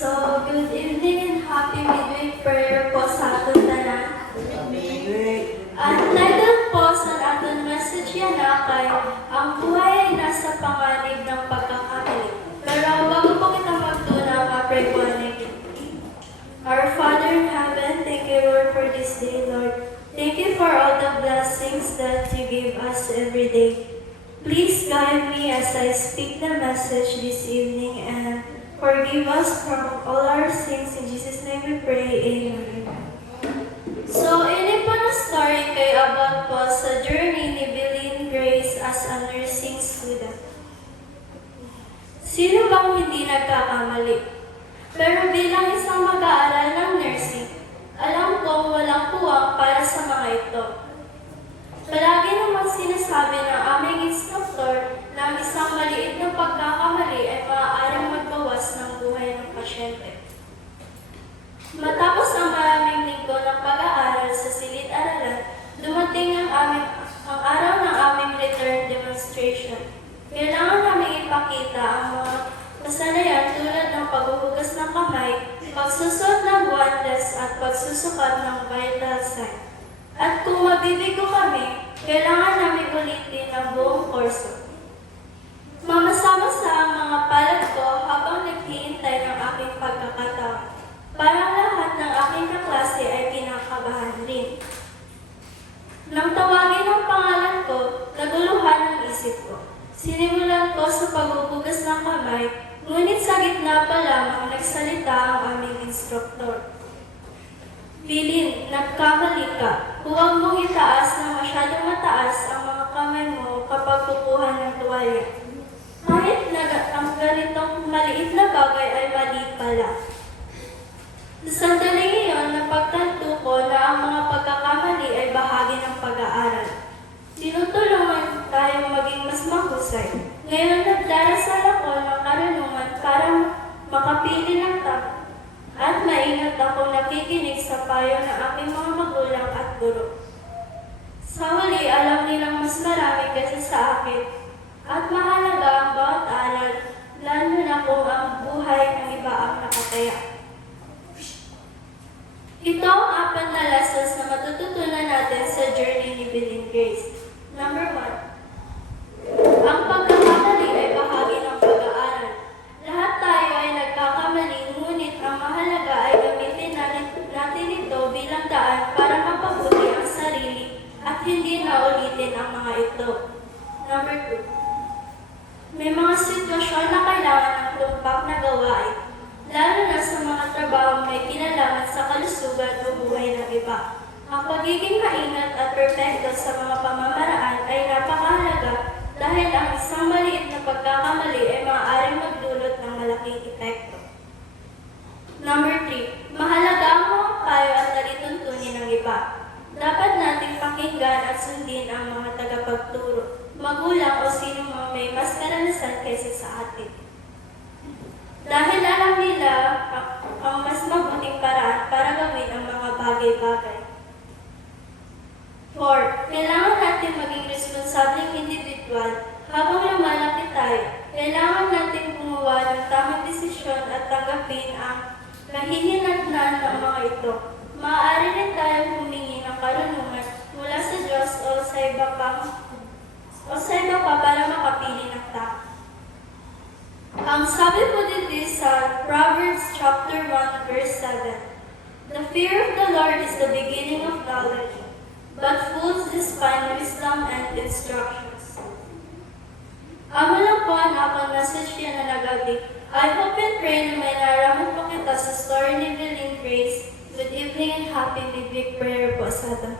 Good evening and happy midweek prayer po sa aton tanan. Ang title po sa aton message yan kay ang buhay ay nasa panganib ng pagkakamali. Pero bago po kita magtuna, ma-pray po natin. Our Father in heaven, thank you Lord for this day, Lord. Thank you for all the blessings that you give us every day. Please guide me as I speak the message this evening and forgive us from all our sins. In Jesus' name we pray. Amen. So, ini po na story kay about po sa journey ni Bilin Grace as a nursing student. Sino bang hindi nagkakamali? Pero bilang isang mag-aaral ng nursing, alam kong walang puwang para sa mga ito. Palagi namang sinasabi ng aming instructor na ang isang maliit na pagkakamali ay maaaring magbawas ng buhay ng pasyente. Matapos ang maraming linggo ng pag-aaral sa silid-aralan, dumating ang araw ng aming return demonstration. Kailangan namin ipakita ang mga kasanayan tulad ng paghuhugas ng kamay, pagsusot ng guantes at pagsusukat ng vital sign. At kung mabibigo kami, kailangan namin ulitin ang buong kurso. Mamasama-sa ang mga palad ko habang naghihintay ng aking pagkakataon. Parang lahat ng aking kaklase ay kinakabahan rin. Nang tawagin ang pangalan ko, naguluhan ang isip ko. Sinimulan ko sa paghuhugas ng kamay, ngunit sa gitna pa lamang nagsalita ang aming instruktor. Bilin, nagkamali ka. Huwag mong itaas na masyadong mataas ang mga kamay mo kapag kukuha ng tuwalya. Kahit ang ganitong maliit na bagay ay mali pala. Sa sandaling iyon, napagtanto ko na ang mga pagkakamali ay bahagi ng pag-aaral. Tinutulungan tayong maging mas mahusay. Ngayon, nagdarasal ako ng karunungan para makapili ng tama. At maingat ako nakikinig sa payo ng aking mga magulang at guro. Sa huli, alam nilang mas marami kasi sa akin. At mahalaga ang bawat aral, lalo na kung ang buhay ng iba ang nakataya. Ito ang 4 na lessons na matututunan natin sa journey ni Bilin Grace. Number 1. Ang pagkakamali ay bahagi ng pag-aaral. Lahat tayo ay nagkakamali, ngunit ang mahalaga ay gamitin natin ito bilang daan para mapabuti ang sarili at hindi na ulitin ang mga ito. Number 2. May mga sitwasyon na kailangan ng tumpak na gawain, lalo na sa mga trabaho may kinalaman sa kalusugan o buhay ng iba. Ang pagiging maingat at perfecto sa mga pamamaraan ay napakahalaga dahil ang isang maliit na pagkakamali ay maaaring magdulot ng malaking epekto. Number 3. Mahalaga ang mga payo at talituntunin ng iba. Dapat nating pakinggan at sundin ang mga tagapagturo, magulang o sino mang may mas karanasan kaysa sa atin. Dahil alam nila ang mas mabuting paraan para gawin ang mga bagay-bagay. 4. Kailangan natin maging responsableng individual. Habang lumalaki tayo, kailangan natin gumawa ng tamang desisyon at tanggapin ang kahihinatnan ng mga ito. Maaari rin tayong humingi ng karunungan mula sa Diyos o sa iba pa para makapili ng tama. Ang sabi po dito sa Proverbs chapter 1 verse 7, "The fear of the Lord is the beginning of knowledge, but fools despise wisdom and instructions." Amo lang po ang akong message yan na nagabi. I hope and pray na may naraman po kita sa story ni Bilin Grace. Good evening and happy midweek prayer po sa atin.